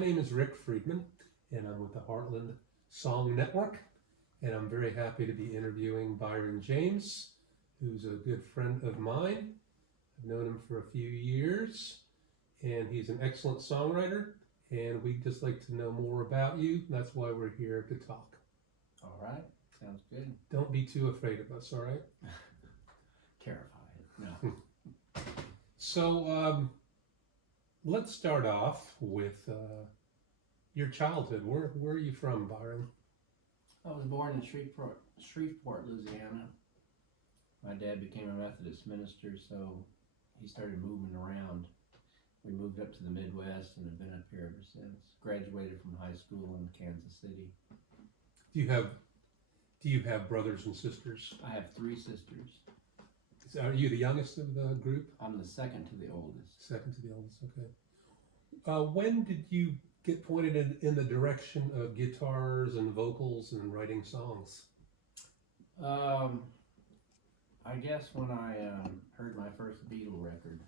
My name is Rick Friedman, and I'm with the Heartland Song Network, and I'm very happy to be interviewing Byron James, who's a good friend of mine. I've known him for a few years, and he's an excellent songwriter, and we'd just like to know more about you. That's why we're here to talk. All right, sounds good. Don't be too afraid of us, all right? Terrified, no. So, let's start off with your childhood. Where are you from, Byron? I was born in Shreveport, Louisiana. My dad became a Methodist minister, so he started moving around. We moved up to the Midwest and have been up here ever since. Graduated from high school in Kansas City. Do you have brothers and sisters? I have 3 sisters. Are you the youngest of the group? I'm the second to the oldest. Second to the oldest, okay. When did you get pointed in the direction of guitars and vocals and writing songs? I guess when I heard my first Beatle record.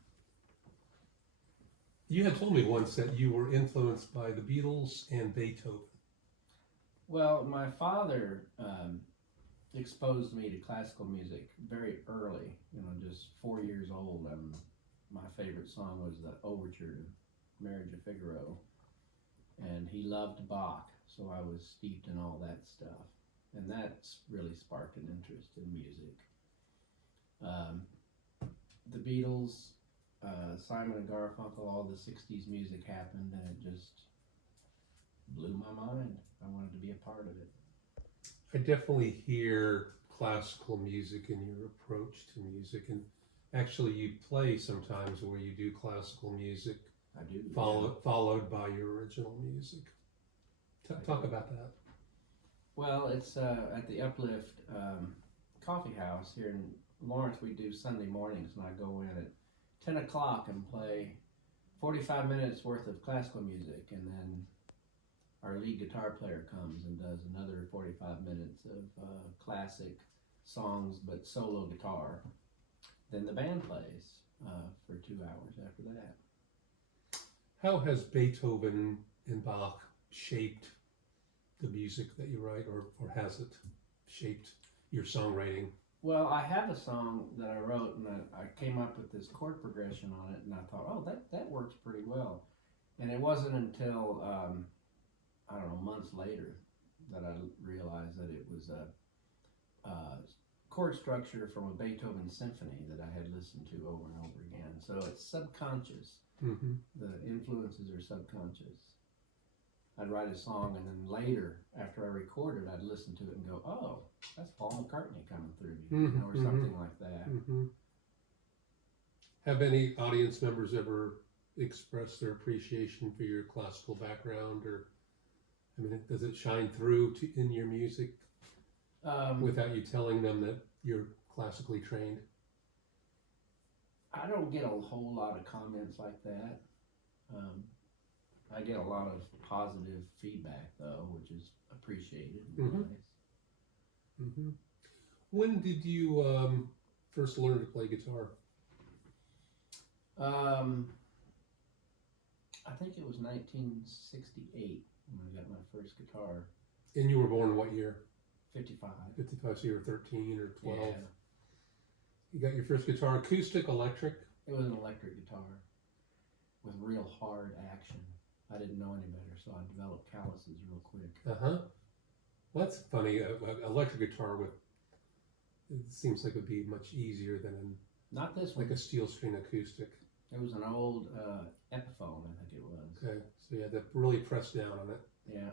You had told me once that you were influenced by the Beatles and Beethoven. Well, my father exposed me to classical music very early, just 4 years old. My favorite song was the overture to Marriage of Figaro, and he loved Bach, so I was steeped in all that stuff, and that's really sparked an interest in music. The Beatles, Simon and Garfunkel, all the 60s music happened, and it just blew my mind. I wanted to be a part of it. I definitely hear classical music in your approach to music, and actually you play sometimes where you do classical music. I do. Followed by your original music. Talk about that. Well, it's at the Uplift Coffee House here in Lawrence. We do Sunday mornings, and I go in at 10 o'clock and play 45 minutes worth of classical music, and then our lead guitar player comes and does another 45 minutes of classic songs, but solo guitar. Then the band plays for 2 hours after that. How has Beethoven and Bach shaped the music that you write, or has it shaped your songwriting? Well, I have a song that I wrote, and I came up with this chord progression on it, and I thought, oh, that works pretty well. And it wasn't until I don't know, months later that I realized that it was a chord structure from a Beethoven symphony that I had listened to over and over again. So it's subconscious. Mm-hmm. The influences are subconscious. I'd write a song, and then later, after I recorded, I'd listen to it and go, oh, that's Paul McCartney coming through me, Mm-hmm. or something like that. Mm-hmm. Have any audience members ever expressed their appreciation for your classical background, or does it shine through in your music without you telling them that you're classically trained? I don't get a whole lot of comments like that. I get a lot of positive feedback, though, which is appreciated. Mm-hmm. Nice. Mm-hmm. When did you first learn to play guitar? I think it was 1968 when I got my first guitar. And you were born what year? 55. 55, so you were 13 or 12. Yeah. You got your first guitar, acoustic, electric? It was an electric guitar with real hard action. I didn't know any better, so I developed calluses real quick. Uh-huh. Well, that's funny. Electric guitar it seems like it would be much easier than Not this one. like a steel string acoustic. It was an old Epiphone, I think it was. Okay, so you had to really press down on it. Yeah.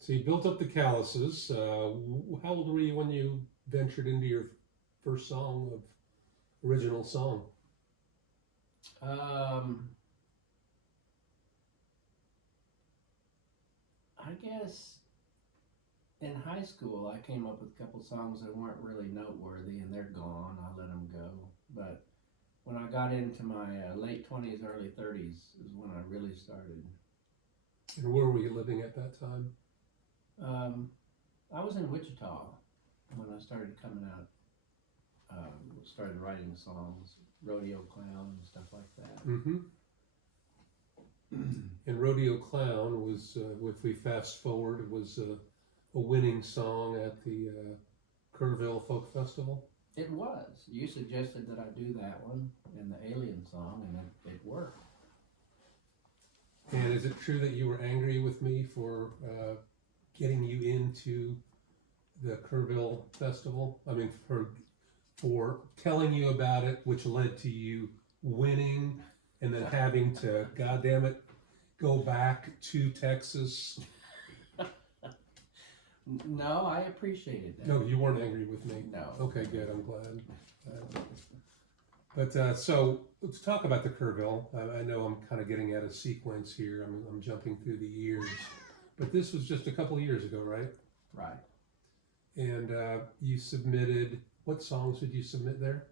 So you built up the calluses. How old were you when you ventured into your first original song? I guess in high school I came up with a couple songs that weren't really noteworthy, and they're gone. I let them go. But when I got into my late 20s, early 30s is when I really started. And where were you living at that time? I was in Wichita when I started coming out, started writing songs, Rodeo Clown and stuff like that. Mm-hmm. And Rodeo Clown was, if we fast forward, was a winning song at the Kerrville Folk Festival. It was. You suggested that I do that one and the Alien song, and it worked. And is it true that you were angry with me for getting you into the Kerrville Festival? I mean, for telling you about it, which led to you winning, and then having to, goddamn it, go back to Texas. No, I appreciated that. No, you weren't angry with me. No. Okay, good. I'm glad. But so let's talk about the Kerrville. I know I'm kind of getting out of sequence here. I'm jumping through the years, but this was just a couple of years ago, right? Right. And you submitted, what songs did you submit there?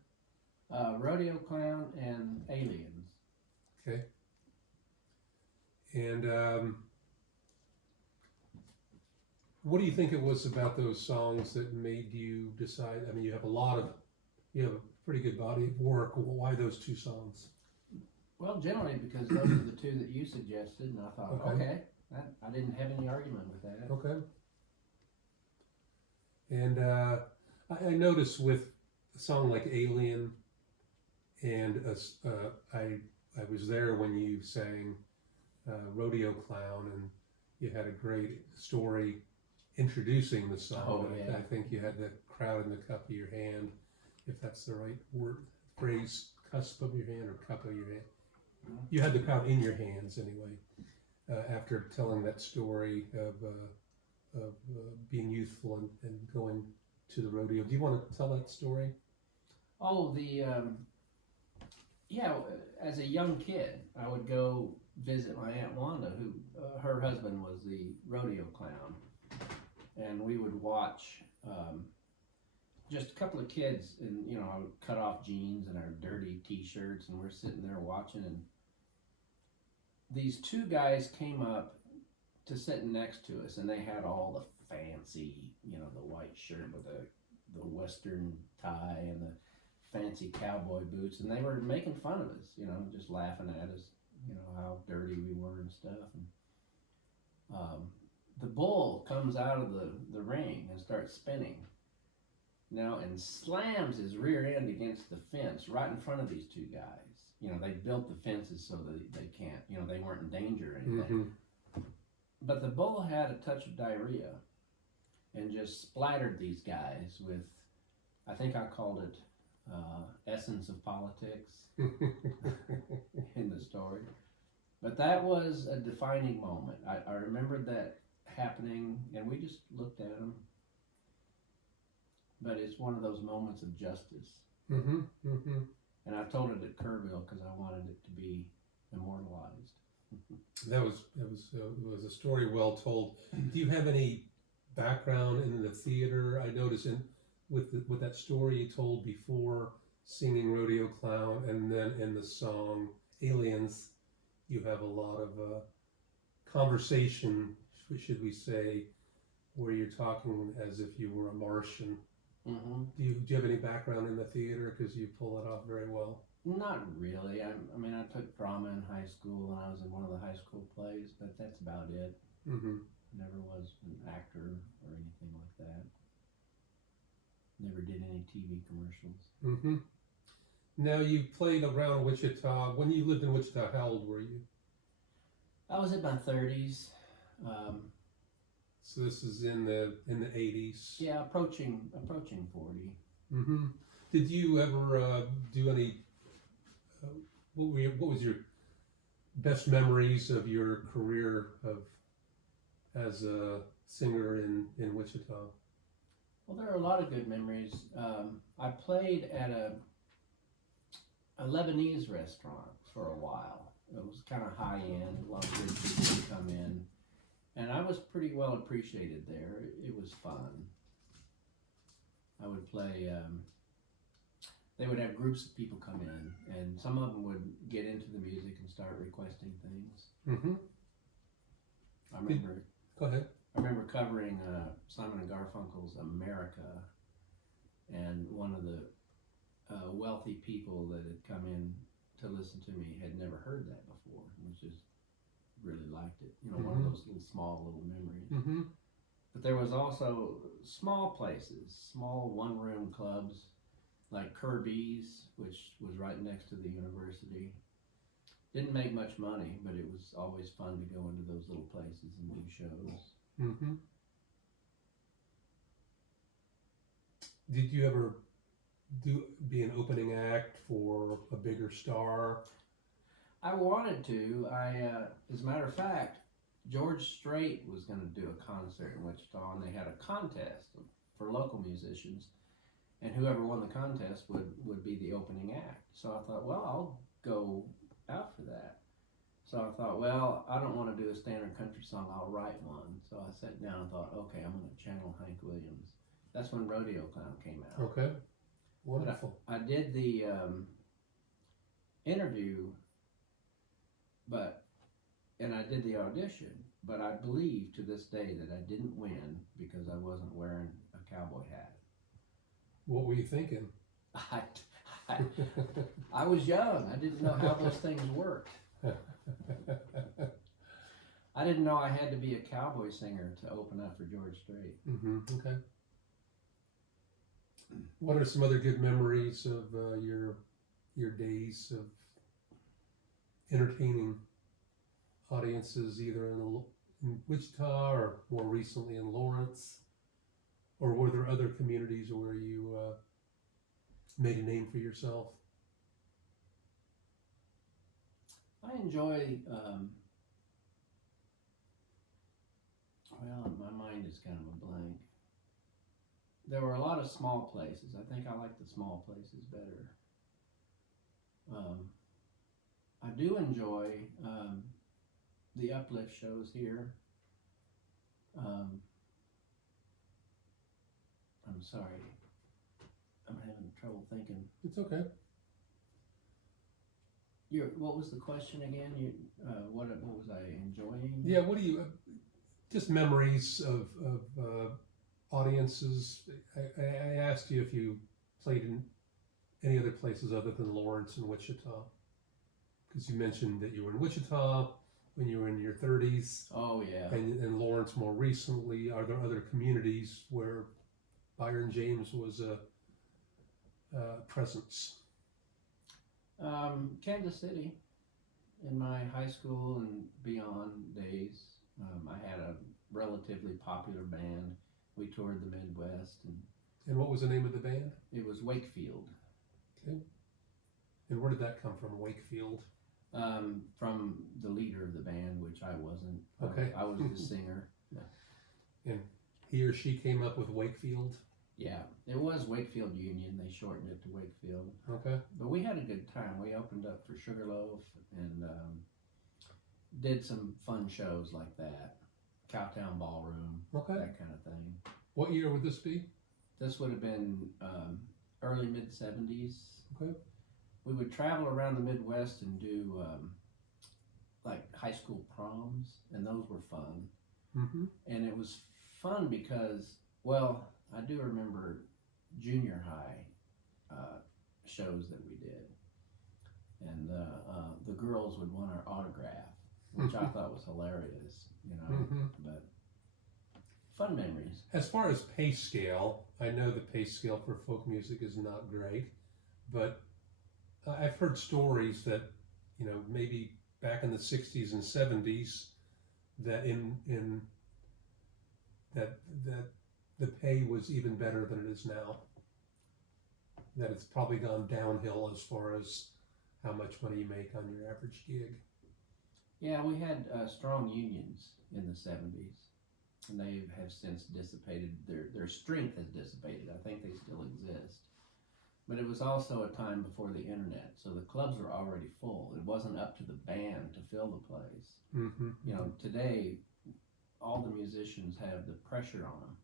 Rodeo Clown and Aliens. Okay. And what do you think it was about those songs that made you decide? I mean, you have a pretty good body of work. Why those two songs? Well, generally because those are the two that you suggested, and I thought, okay, I didn't have any argument with that. Okay. And I noticed with a song like Alien, and I was there when you sang Rodeo Clown, and you had a great story introducing the song. Oh, yeah. I think you had the crowd in the cup of your hand, if that's the right phrase, cusp of your hand or cup of your hand. You had the crowd in your hands anyway, after telling that story of being youthful and going to the rodeo. Do you want to tell that story? Oh, yeah, as a young kid, I would go visit my Aunt Wanda, who, her husband was the rodeo clown. And we would watch just a couple of kids in, our cut off jeans and our dirty t-shirts, and we're sitting there watching, and these two guys came up to sit next to us, and they had all the fancy, the white shirt with the western tie and the fancy cowboy boots, and they were making fun of us, just laughing at us, how dirty we were and stuff. And the bull comes out of the ring and starts spinning now and slams his rear end against the fence right in front of these two guys. They built the fences so that they can't, they weren't in danger or anything. Mm-hmm. But the bull had a touch of diarrhea and just splattered these guys with, I think I called it essence of politics in the story. But that was a defining moment. I remembered that happening, and we just looked at him. But it's one of those moments of justice. Mm-hmm, mm-hmm. And I told it at Kerrville because I wanted it to be immortalized. That was a story well told. Do you have any background in the theater? I noticed with that story you told before, singing Rodeo Clown, and then in the song Aliens, you have a lot of conversation, should we say, where you're talking as if you were a Martian. Mm-hmm. Do you have any background in the theater? Because you pull it off very well. Not really. I mean, I took drama in high school, and I was in one of the high school plays, but that's about it. Mm-hmm. Never was an actor or anything like that. Never did any TV commercials. Mm-hmm. Now, you played around Wichita. When you lived in Wichita, how old were you? I was in my 30s. So this is in the 80s. Yeah, approaching 40. Mm-hmm. Did you ever do any? What was your best memories of your career as a singer in Wichita? Well, there are a lot of good memories. I played at a Lebanese restaurant for a while. It was kind of high end. A lot of good people would come in. And I was pretty well appreciated there. It was fun. I would play, they would have groups of people come in, and some of them would get into the music and start requesting things. Mm-hmm. Go ahead. I remember covering Simon and Garfunkel's America, and one of the wealthy people that had come in to listen to me had never heard that before. It was just really liked it. You know, one of those small little memories. Mm-hmm. But there was also small places, small one-room clubs like Kerrville's, which was right next to the university. Didn't make much money, but it was always fun to go into those little places and do shows. Mm-hmm. Did you ever be an opening act for a bigger star? I wanted to. As a matter of fact, George Strait was going to do a concert in Wichita, and they had a contest for local musicians, and whoever won the contest would be the opening act. So I thought, well, I'll go out for that. So I thought, well, I don't want to do a standard country song, I'll write one. So I sat down and thought, okay, I'm going to channel Hank Williams. That's when Rodeo Clown came out. Okay, wonderful. I did the interview, and I did the audition, but I believe to this day that I didn't win because I wasn't wearing a cowboy hat. What were you thinking? I was young. I didn't know how those things worked. I didn't know I had to be a cowboy singer to open up for George Strait. Mm-hmm. Okay. What are some other good memories of your days of entertaining audiences, either in Wichita or more recently in Lawrence? Or were there other communities where you made a name for yourself? I enjoy, well, my mind is kind of a blank. There were a lot of small places. I think I like the small places better. I do enjoy the uplift shows here. I'm sorry. I'm having trouble thinking. It's okay. What was the question again? What was I enjoying? Yeah, what do you, just memories of audiences. I asked you if you played in any other places other than Lawrence and Wichita, because you mentioned that you were in Wichita when you were in your 30s. Oh, yeah. And Lawrence more recently. Are there other communities where Byron James was a presence? Kansas City, in my high school and beyond days, I had a relatively popular band. We toured the Midwest. And what was the name of the band? It was Wakefiled. Okay. And where did that come from, Wakefiled? From the leader of the band, which I wasn't. Okay. I was the singer. And he or she came up with Wakefiled? Yeah, it was Wakefield Union. They shortened it to Wakefield. Okay. But we had a good time. We opened up for Sugarloaf and did some fun shows like that. Cowtown Ballroom, Okay. that kind of thing. What year would this be? This would have been early mid-70s. Okay. We would travel around the Midwest and do like high school proms, and those were fun. Mm-hmm. And it was fun because, well, I do remember junior high shows that we did, and the girls would want our autograph, which I thought was hilarious, you know. Mm-hmm. But fun memories. As far as pay scale, I know the pay scale for folk music is not great, but I've heard stories that, you know, maybe back in the 60s and 70s, that that the pay was even better than it is now. That it's probably gone downhill as far as how much money you make on your average gig. Yeah, we had strong unions in the 70s, and they have since dissipated. Their strength has dissipated. I think they still exist. But it was also a time before the internet, so the clubs were already full. It wasn't up to the band to fill the place. Mm-hmm. You know, today, all the musicians have the pressure on them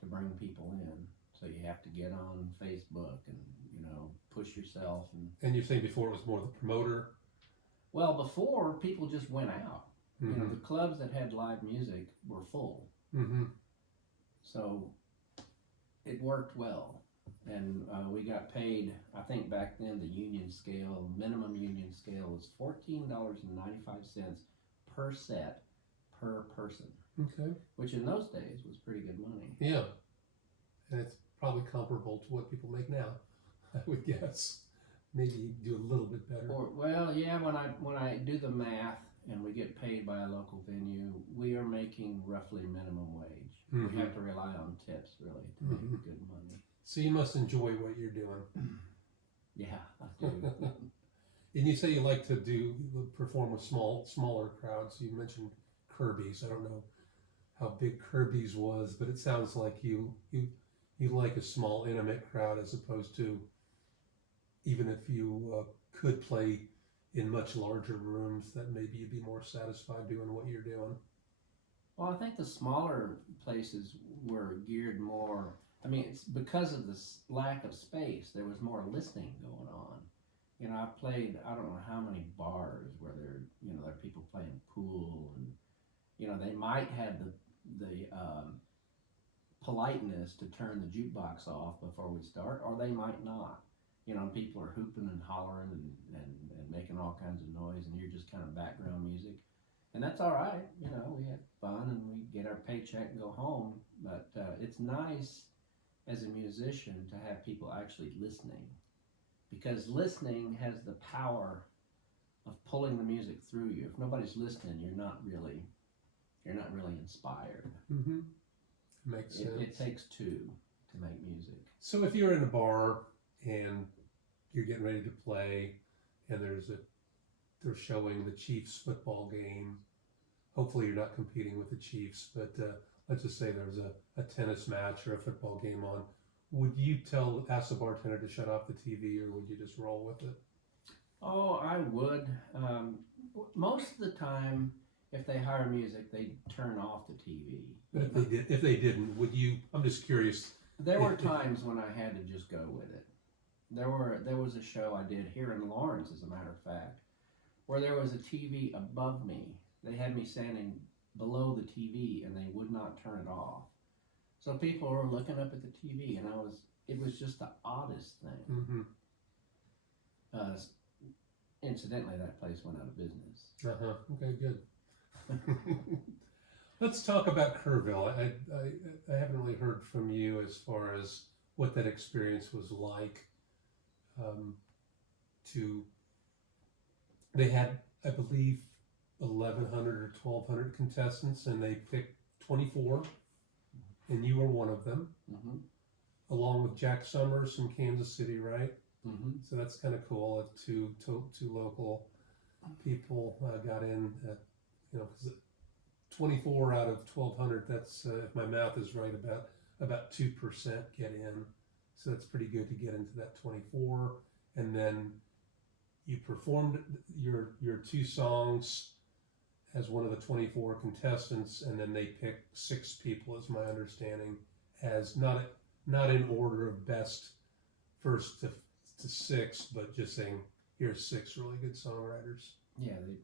to bring people in. So you have to get on Facebook and, you know, push yourself. And you're saying before it was more the promoter? Well, before, people just went out. Mm-hmm. You know, the clubs that had live music were full. Mm-hmm. So it worked well. And we got paid, I think back then the union scale, minimum union scale was $14.95 per set per person, Okay. which in those days was pretty good money. Yeah. And it's probably comparable to what people make now, I would guess. Maybe do a little bit better. Or, well, yeah, when I do the math and we get paid by a local venue, we are making roughly minimum wage. Mm-hmm. We have to rely on tips really to make good money. So you must enjoy what you're doing. Yeah, I do. And you say you like to perform with smaller crowds. You mentioned Kirby's. I don't know how big Kirby's was, but it sounds like you like a small, intimate crowd as opposed to, even if you could play in much larger rooms, that maybe you'd be more satisfied doing what you're doing. Well, I think the smaller places were geared more. I mean, it's because of this lack of space. There was more listening going on. You know, I've played, I don't know how many bars where there are people playing pool, and they might have the politeness to turn the jukebox off before we start, or they might not. People are hooping and hollering and making all kinds of noise, and you're just kind of background music. And that's all right. We have fun and we get our paycheck and go home. But it's nice as a musician to have people actually listening, because listening has the power of pulling the music through you. If nobody's listening, you're not really inspired. Mm-hmm. Makes sense. It takes two to make music. So if you're in a bar and you're getting ready to play, and they're showing the Chiefs football game. Hopefully you're not competing with the Chiefs, but let's just say there's a tennis match or a football game on. Would you ask the bartender to shut off the TV, or would you just roll with it? Oh, I would. Most of the time, if they hire music, they turn off the TV. But if they didn't, would you? I'm just curious. There were times when I had to just go with it. There was a show I did here in Lawrence, as a matter of fact, where there was a TV above me. They had me standing below the TV, and they would not turn it off. So people were looking up at the TV, and it was just the oddest thing. Mm-hmm. Incidentally, that place went out of business. Uh-huh. Okay, good. Let's talk about Kerrville. I haven't really heard from you as far as what that experience was like. They had, I believe, 1,100 or 1,200 contestants, and they picked 24, and you were one of them, along with Jack Summers from Kansas City, right? Mm-hmm. So that's kind of cool. Two local people got in. 24 out of 1,200. That's if my math is right, about 2% get in. So that's pretty good to get into that 24. And then you performed your two songs as one of the 24 contestants, and then they picked 6 people, is my understanding, as not in order of best first to 6, but just saying here's 6 really good songwriters. Yeah, they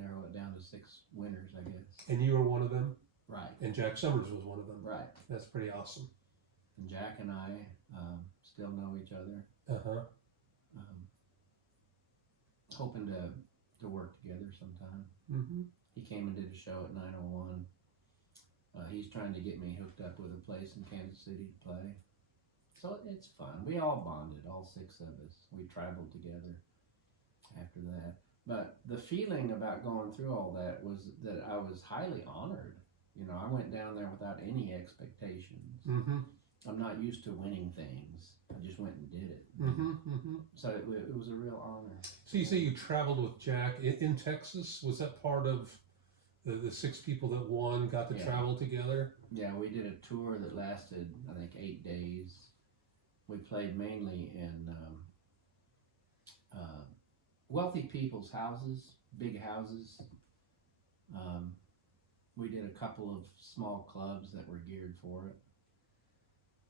narrow it down to 6 winners, I guess. And you were one of them? Right. And Jack Summers was one of them? Right. That's pretty awesome. And Jack and I still know each other. Uh-huh. Hoping to work together sometime. Mm-hmm. He came and did a show at 901. He's trying to get me hooked up with a place in Kansas City to play. So it's fun. We all bonded, all 6 of us. We traveled together after that. But the feeling about going through all that was that I was highly honored. I went down there without any expectations. Mm-hmm. I'm not used to winning things. I just went and did it. Mm-hmm. Mm-hmm. So it was a real honor. So you say you traveled with Jack in Texas? Was that part of the 6 people that won got to travel together? Yeah, we did a tour that lasted, I think, 8 days. We played mainly in wealthy people's houses, big houses. We did a couple of small clubs that were geared for it.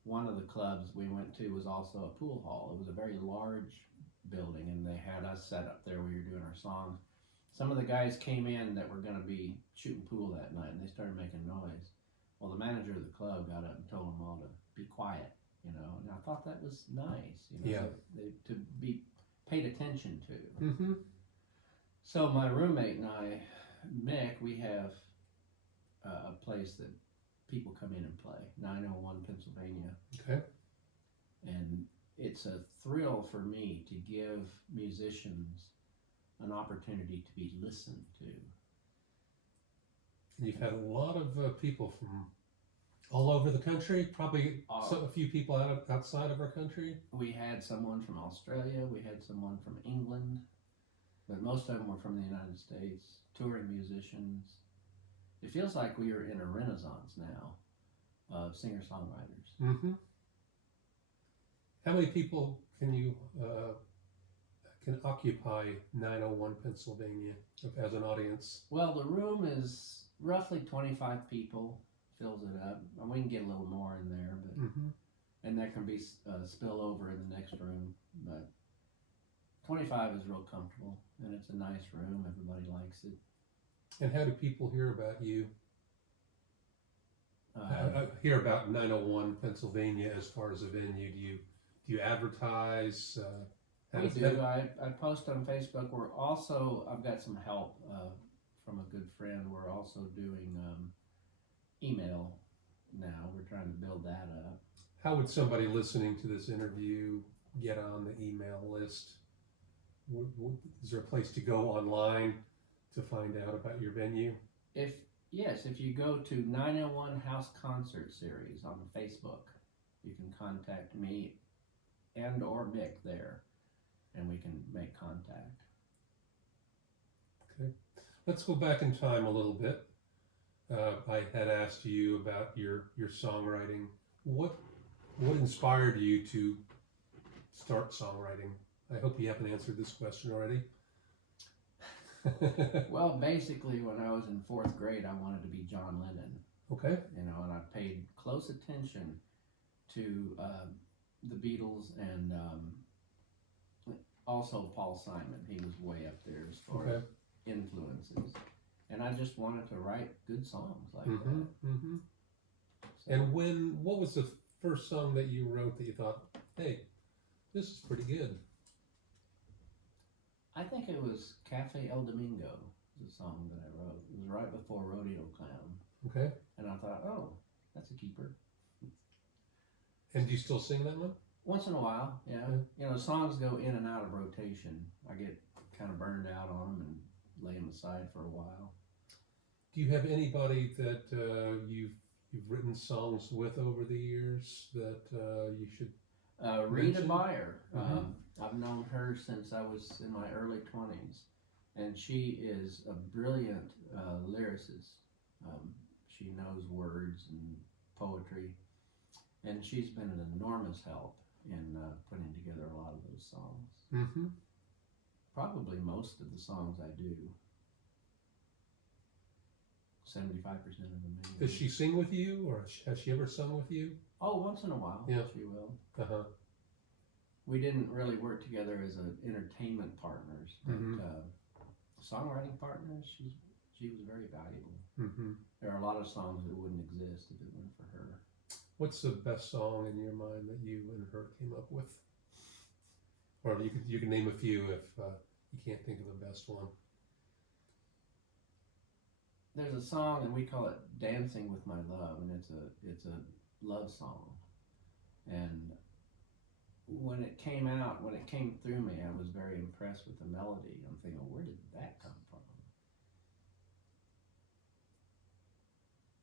One of the clubs we went to was also a pool hall. It was a very large building, and they had us set up there. We were doing our songs. Some of the guys came in that were going to be shooting pool that night, and they started making noise. Well, the manager of the club got up and told them all to be quiet, and I thought that was nice, to be paid attention to. Mm-hmm. So my roommate and I Mick, we have a place that people come in and play, 901 Pennsylvania. Okay. And it's a thrill for me to give musicians an opportunity to be listened to. And you've had a lot of people from all over the country, probably a few people outside of our country. We had someone from Australia, we had someone from England, but most of them were from the United States, touring musicians. It feels like we are in a renaissance now of singer-songwriters. Mm-hmm. How many people can you can occupy 901 Pennsylvania as an audience? Well, the room is roughly 25 people, fills it up. And we can get a little more in there, but and there can be spillover in the next room. But 25 is real comfortable, and it's a nice room. Everybody likes it. And how do people hear about you? Hear about 901 Pennsylvania as far as a venue? Do you advertise? We do. I post on Facebook. I've got some help from a good friend. We're also doing email now. We're trying to build that up. How would somebody listening to this interview get on the email list? Is there a place to go online to find out about your venue? If you go to 901 House Concert Series on Facebook, you can contact me and or Mick there, and we can make contact. Okay, let's go back in time a little bit. I had asked you about your songwriting. What inspired you to start songwriting? I hope you haven't answered this question already. Well, basically, when I was in 4th grade, I wanted to be John Lennon. Okay. And I paid close attention to the Beatles and also Paul Simon. He was way up there as far as influences. And I just wanted to write good songs like that. Mm-hmm. So, And what was the first song that you wrote that you thought, hey, this is pretty good? I think it was Cafe El Domingo, the song that I wrote. It was right before Rodeo Clown. Okay. And I thought, oh, that's a keeper. And do you still sing that one? Once in a while, yeah. You know, songs go in and out of rotation. I get kind of burned out on them and lay them aside for a while. Do you have anybody that you've written songs with over the years that you should Rita Beyer. I've known her since I was in my early 20s, and she is a brilliant lyricist. She knows words and poetry, and she's been an enormous help in putting together a lot of those songs. Mm-hmm. Probably most of the songs I do. 75% of them. Maybe. Does she sing with you, or has she ever sung with you? Oh, once in a while, yeah. She will. Uh-huh. We didn't really work together as entertainment partners, but songwriting partners, she was very valuable. Mm-hmm. There are a lot of songs that wouldn't exist if it weren't for her. What's the best song in your mind that you and her came up with? Or you can name a few if you can't think of the best one. There's a song, and we call it "Dancing with My Love," and it's a love song. And when it came out, when it came through me, I was very impressed with the melody. I'm thinking, where did that come from?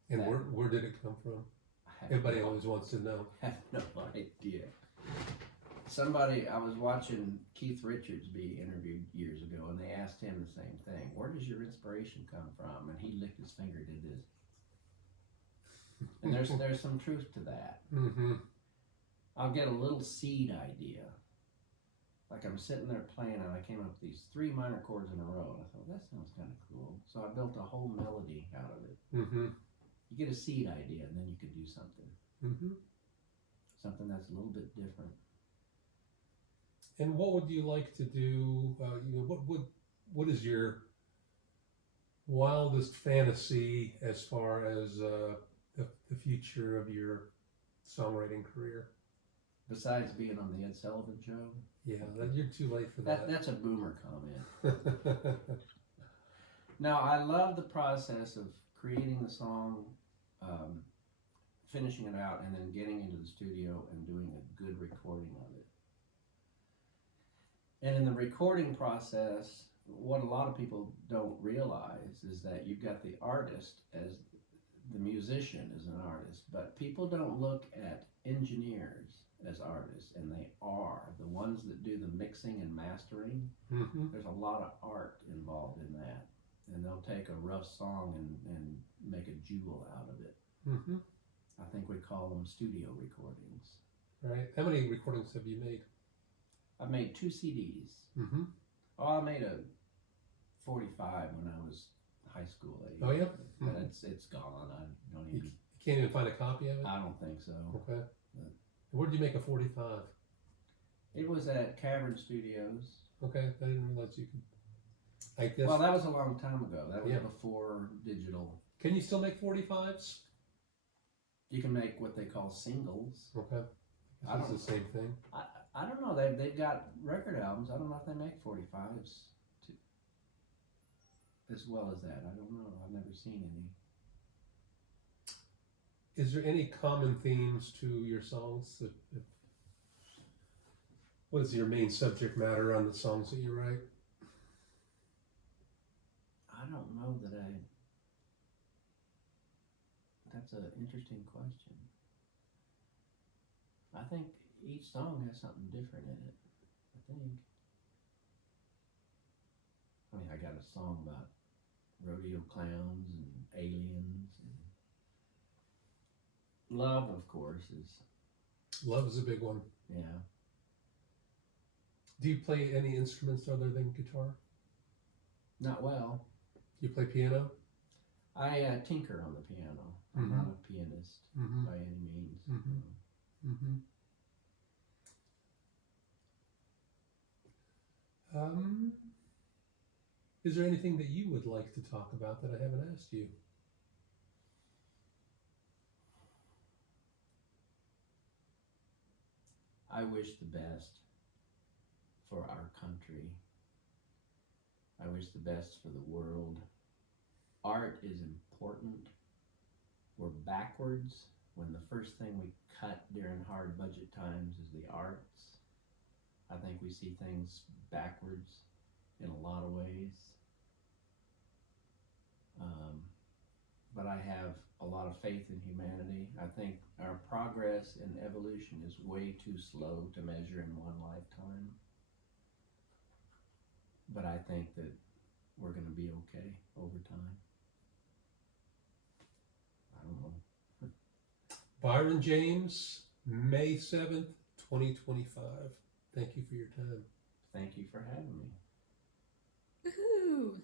And where did it come from? Everybody always wants to know. I have no idea. I was watching Keith Richards be interviewed years ago, and they asked him the same thing. Where does your inspiration come from? And he licked his finger, did this. And there's some truth to that. Mm-hmm. I'll get a little seed idea. Like I'm sitting there playing, and I came up with these 3 minor chords in a row, and I thought, that sounds kind of cool. So I built a whole melody out of it. Mm-hmm. You get a seed idea, and then you could do something. Mm-hmm. Something that's a little bit different. And what would you like to do? What is your wildest fantasy as far as the future of your songwriting career? Besides being on the Ed Sullivan Show? Yeah, you're too late for that. That's a boomer comment. No, I love the process of creating the song, finishing it out, and then getting into the studio and doing a good recording of it. And in the recording process, what a lot of people don't realize is that you've got the artist as the musician is an artist, but people don't look at engineers as artists, and they are the ones that do the mixing and mastering. Mm-hmm. There's a lot of art involved in that, and they'll take a rough song and make a jewel out of it. Mm-hmm. I think we call them studio recordings. Right. How many recordings have you made? I've made 2 CDs. Mm-hmm. Oh, I made a 45 when I was high school age. Oh, yeah? But Mm-hmm. it's gone. I don't You even. can't even find a copy of it? I don't think so. Okay. Where did you make a 45? It was at Cavern Studios. Okay, I didn't realize you could. I guess. Well, that was a long time ago. That was Yeah. before digital. Can you still make 45s? You can make what they call singles. Okay. I It's don't- the same thing. I don't know. They've got record albums. I don't know if they make 45s as well as that. I don't know. I've never seen any. Is there any common themes to your songs? What is your main subject matter on the songs that you write? I don't know that I. That's an interesting question. I think each song has something different in it. I think. I mean, I got a song about rodeo clowns and aliens. And love, of course, is Love is a big one. yeah. Do you play any instruments other than guitar? Not well. You play piano? I tinker on the piano. I'm not a pianist Mm-hmm. by any means. Mm-hmm. Mm-hmm. Is there anything that you would like to talk about that I haven't asked you? I wish the best for our country. I wish the best for the world. Art is important. We're backwards when the first thing we cut during hard budget times is the arts. I think we see things backwards in a lot of ways. But I have a lot of faith in humanity. I think our progress and evolution is way too slow to measure in one lifetime. But I think that we're going to be okay over time. I don't know. Byron James, May 7th, 2025. Thank you for your time. Thank you for having me. Woohoo!